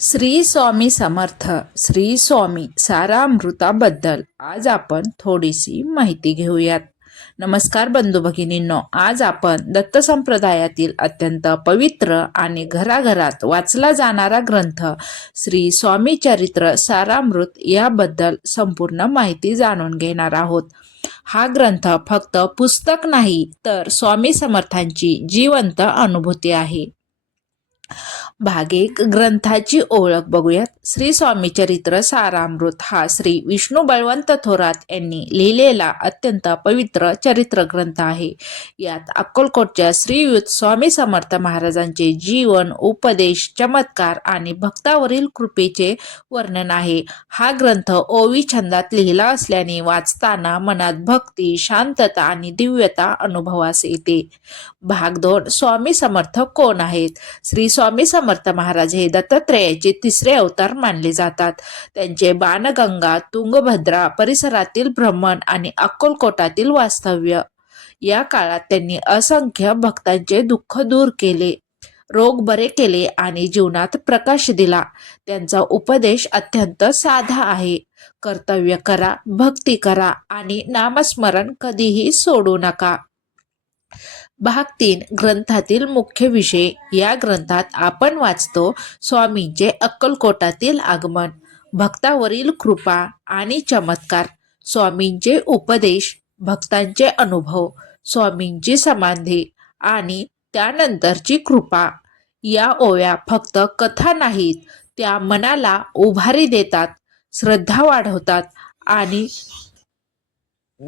श्री स्वामी समर्थ श्री स्वामी सारामृताबद्दल आज आपण थोडीशी माहिती घेऊयात. नमस्कार बंधू भगिनींनो आज आपण दत्त संप्रदायातील अत्यंत पवित्र आणि घराघरात वाचला जाणारा ग्रंथ श्री स्वामी चरित्र सारामृत याबद्दल संपूर्ण माहिती जाणून घेणार आहोत. हा ग्रंथ फक्त पुस्तक नाही तर स्वामी समर्थांची जिवंत अनुभूती आहे. भाग एक ग्रंथाची ओळख बघूयात. श्री स्वामी चरित्र सारामृत हा श्री विष्णू बळवंत थोरात यांनी लिहिलेला अत्यंत पवित्र चरित्र ग्रंथ आहे. यात अक्कलकोटच्या श्रीयुत स्वामी समर्थ महाराजांचे जीवन उपदेश चमत्कार आणि भक्तावरील कृपेचे वर्णन आहे. हा ग्रंथ ओवी छंदात लिहिला असल्याने वाचताना मनात भक्ती शांतता आणि दिव्यता अनुभवास येते. भाग दोन स्वामी समर्थ कोण आहेत? श्री स्वामी समर्थ महाराज हे दत्तात्रेयाचे तिसरे अवतार मानले जातात. त्यांचे बाणगंगा तुंगभद्रा परिसरातील भ्रमण आणि अक्कलकोटातील वास्तव्य. या काळात त्यांनी असंख्य भक्तांचे दुःख दूर केले रोग बरे केले आणि जीवनात प्रकाश दिला. त्यांचा उपदेश अत्यंत साधा आहे. कर्तव्य करा भक्ती करा आणि नामस्मरण कधीही सोडू नका. भाग तीन ग्रंथातील मुख्य विषय. या ग्रंथात आपण वाचतो स्वामींचे अक्कलकोटातील आगमन भक्तावरील कृपा आणि चमत्कार स्वामींचे उपदेश भक्तांचे अनुभव स्वामींची समाधी आणि त्यानंतरची कृपा. या ओव्या फक्त कथा नाहीत त्या मनाला उभारी देतात श्रद्धा वाढवतात आणि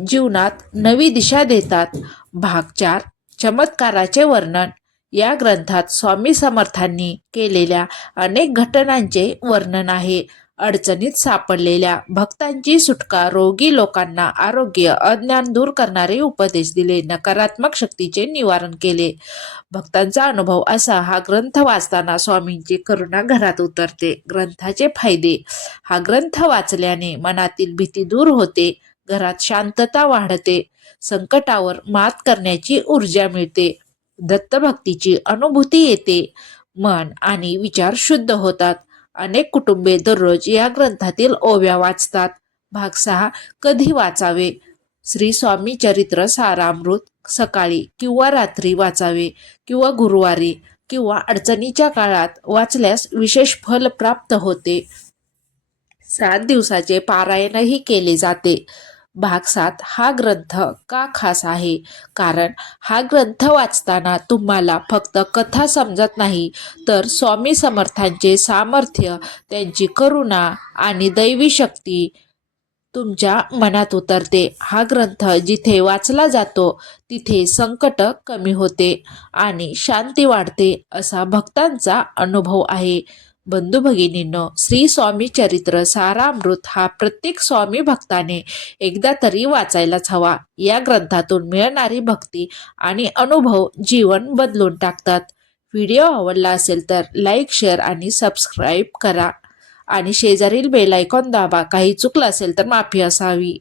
जीवनात नवी दिशा देतात. भाग चार चमत्काराचे वर्णन. या ग्रंथात स्वामी समर्थांनी केलेल्या अनेक घटनांचे वर्णन आहे. अडचणीत सापडलेल्या भक्तांची सुटका रोगी लोकांना आरोग्य अज्ञान दूर करणारे उपदेश दिले नकारात्मक शक्तीचे निवारण केले. भक्तांचा अनुभव असा हा ग्रंथ वाचताना स्वामींची करुणा घरात उतरते. ग्रंथाचे फायदे. हा ग्रंथ वाचल्याने मनातील भीती दूर होते. घरात शांतता वाढते. संकटावर मात करण्याची ऊर्जा मिळते. दत्तभक्तीची अनुभूती येते. मन आणि विचार शुद्ध होतात. अनेक कुटुंबे दररोज या ग्रंथातील ओव्या वाचतात. भाग सहा कधी वाचावे? श्री स्वामी चरित्र सारामृत सकाळी किंवा रात्री वाचावे किंवा गुरुवारी किंवा अडचणीच्या काळात वाचल्यास विशेष फल प्राप्त होते. सात दिवसाचे पारायणही केले जाते. भाग सात हा ग्रंथ का खास आहे? कारण हा ग्रंथ वाचताना तुम्हाला फक्त कथा समजत नाही तर स्वामी समर्थांचे सामर्थ्य त्यांची करुणा आणि दैवी शक्ती तुमच्या मनात उतरते. हा ग्रंथ जिथे वाचला जातो तिथे संकट कमी होते आणि शांती वाढते असा भक्तांचा अनुभव आहे. बंधू भगिनींनो श्री स्वामी चरित्र सारामृत हा प्रत्येक स्वामी भक्ताने एकदा तरी वाचायलाच हवा. या ग्रंथातून मिळणारी भक्ती आणि अनुभव जीवन बदलून टाकतात. व्हिडिओ आवडला असेल तर लाईक शेअर आणि सबस्क्राईब करा. आणि शेजारील बेल आयकॉन दाबा. काही चुकलं असेल तर माफी असावी.